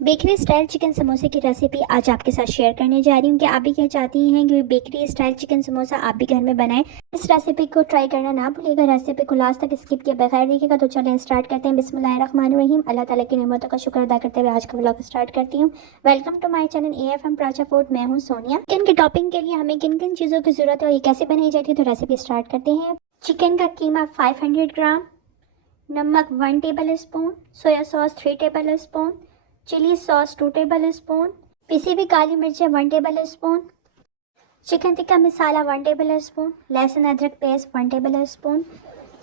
Bakery style chicken समोसे की recipe आज आपके साथ शेयर करने जा रही हूँ कि आप भी क्या चाहती हैं कि बेकरी स्टाइल चिकन समोसा आप भी घर में बनाएं। इस रेसिपी को ट्राई करना ना भूलिएगा। रेसिपी को लास्ट तक स्किप किए बगैर देखिएगा। तो चलें स्टार्ट करते हैं। बिस्मिल्लाहिर्रहमानिर्रहीम। अल्लाह ताला की नेमतों का शुक्र अदा करते हुए आज का व्लॉग स्टार्ट करती हूँ। Welcome to my channel AFM प्राचा फूड। मैं हूँ सोनिया। चिकन के टॉपिंग के लिए हमें किन किन चीज़ों की जरूरत है और ये कैसे बनाई जाती है, तो रेसिपी स्टार्ट करते हैं। चिकन का कीमा 500 ग्राम, नमक 1 tablespoon, soya sauce 3 tablespoon, chilli sauce 2 tablespoon, पिसी हुई काली मिर्चें 1 tablespoon, chicken tikka masala 1 tablespoon, लहसुन अदरक पेस्ट 1 टेबल स्पून,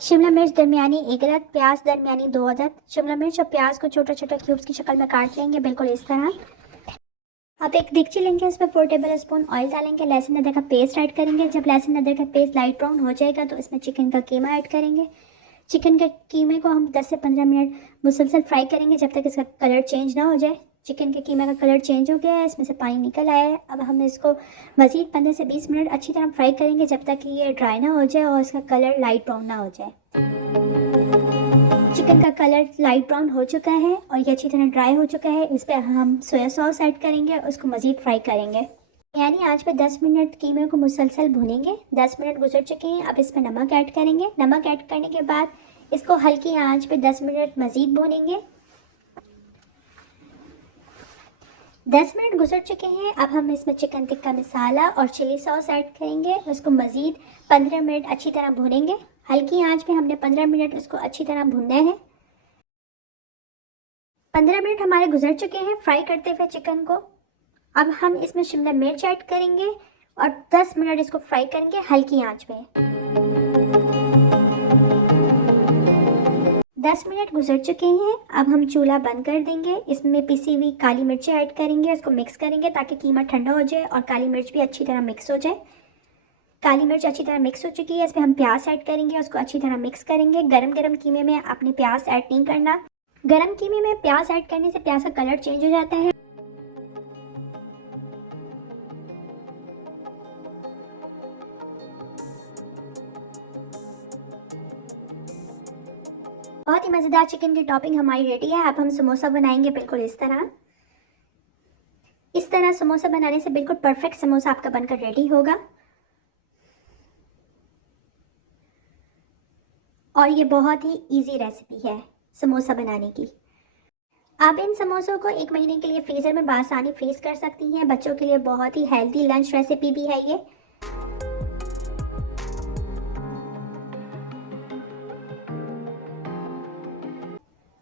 शिमला मिर्च दरमियानी 1 अदद, प्याज दरमियानी 2 अदद। शिमला मिर्च और प्याज को छोटे छोटे क्यूब्स की शक्ल में काट लेंगे, बिल्कुल इस तरह। अब एक देगची लेंगे, इसमें 4 टेबल स्पून ऑयल डालेंगे, लहसुन अदरक का पेस्ट ऐड करेंगे। जब लहसुन अदरक का पेस्ट लाइट ब्राउन हो जाएगा तो इसमें चिकन का कीमा ऐड करेंगे। चिकन के कीमे को हम 10 से 15 मिनट मुसलसल फ्राई करेंगे जब तक इसका कलर चेंज ना हो जाए। चिकन के कीमे का कलर चेंज हो गया है, इसमें से पानी निकल आया है। अब हम इसको मज़ीद 15 से 20 मिनट अच्छी तरह फ्राई करेंगे जब तक कि ये ड्राई ना हो जाए और इसका कलर लाइट ब्राउन ना हो जाए। चिकन का कलर लाइट ब्राउन हो चुका है और ये अच्छी तरह ड्राई हो चुका है। इस पर हम सोया सॉस ऐड करेंगे और उसको मज़ीद फ्राई करेंगे। यानी आज पे 10 मिनट कीमे को मुसलसल भूनेंगे। 10 मिनट गुजर चुके हैं। अब इसमें नमक ऐड करेंगे। नमक ऐड करने के बाद इसको हल्की आंच पे 10 मिनट मज़ीद भूनेंगे। 10 मिनट गुजर चुके हैं। अब हम इसमें चिकन टिक्का मसाला और चिली सॉस ऐड करेंगे। उसको मज़ीद 15 मिनट अच्छी तरह भूनेंगे। हल्की आंच पे हमने 15 मिनट उसको अच्छी तरह भूनना है। 15 मिनट हमारे गुजर चुके हैं फ्राई करते हुए चिकन को। अब हम इसमें शिमला मिर्च ऐड करेंगे और 10 मिनट इसको फ्राई करेंगे हल्की आंच पे। 10 मिनट गुजर चुके हैं। अब हम चूल्हा बंद कर देंगे। इसमें पिसी हुई काली मिर्चें ऐड करेंगे, उसको मिक्स करेंगे ताकि कीमा ठंडा हो जाए और काली मिर्च भी अच्छी तरह मिक्स हो जाए। काली मिर्च अच्छी तरह मिक्स हो चुकी है। इसमें हम प्याज ऐड करेंगे, उसको अच्छी तरह मिक्स करेंगे। गरम गरम कीमे में आपने प्याज ऐड नहीं करना। गरम कीमे में प्याज ऐड करने से प्याज का कलर चेंज हो जाता है। बहुत ही मज़ेदार चिकन की टॉपिंग हमारी रेडी है। अब हम समोसा बनाएंगे बिल्कुल इस तरह। इस तरह समोसा बनाने से बिल्कुल परफेक्ट समोसा आपका बनकर रेडी होगा और ये बहुत ही इजी रेसिपी है समोसा बनाने की। आप इन समोसों को 1 महीने के लिए फ्रीज़र में बासानी फ्रीज कर सकती हैं। बच्चों के लिए बहुत ही हेल्दी लंच रेसिपी भी है ये।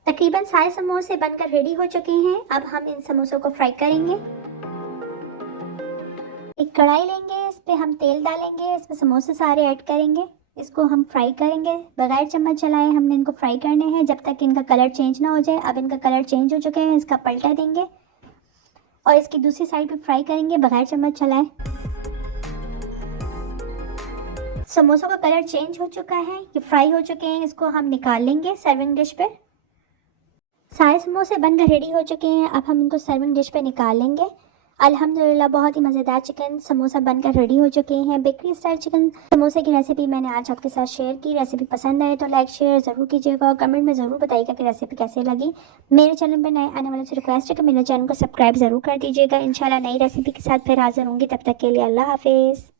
तकरीबन सारे समोसे बनकर रेडी हो चुके हैं। अब हम इन समोसों को फ्राई करेंगे। एक कढ़ाई लेंगे, इस पे हम तेल डालेंगे, इसमें समोसे सारे ऐड करेंगे। इसको हम फ्राई करेंगे बगैर चम्मच चलाए। हमने इनको फ्राई करने हैं जब तक इनका कलर चेंज ना हो जाए। अब इनका कलर चेंज हो चुके हैं, इसका पलटा देंगे और इसकी दूसरी साइड पे फ्राई करेंगे बगैर चम्मच चलाए। समोसों का कलर चेंज हो चुका है, ये फ्राई हो चुके हैं। इसको हम निकाल लेंगे सर्विंग डिश पे। सारे समोसे बनकर रेडी हो चुके हैं। अब हम इनको सर्विंग डिश पे निकाल लेंगे। अल्हम्दुलिल्लाह बहुत ही मज़ेदार चिकन समोसा बनकर रेडी हो चुके हैं। बेकरी स्टाइल चिकन समोसे की रेसिपी मैंने आज आपके साथ शेयर की। रेसिपी पसंद आए तो लाइक शेयर ज़रूर कीजिएगा और कमेंट में ज़रूर बताइएगा कि रेसिपी कैसे लगी। मेरे चैनल पर नए आने वाले से रिक्वेस्ट है कि मेरे चैनल को सब्सक्राइब ज़रूर कर दीजिएगा। इंशाल्लाह नई रेसिपी के साथ फिर हाजिर होंगी। तब तक के लिए अल्लाह हाफिज़।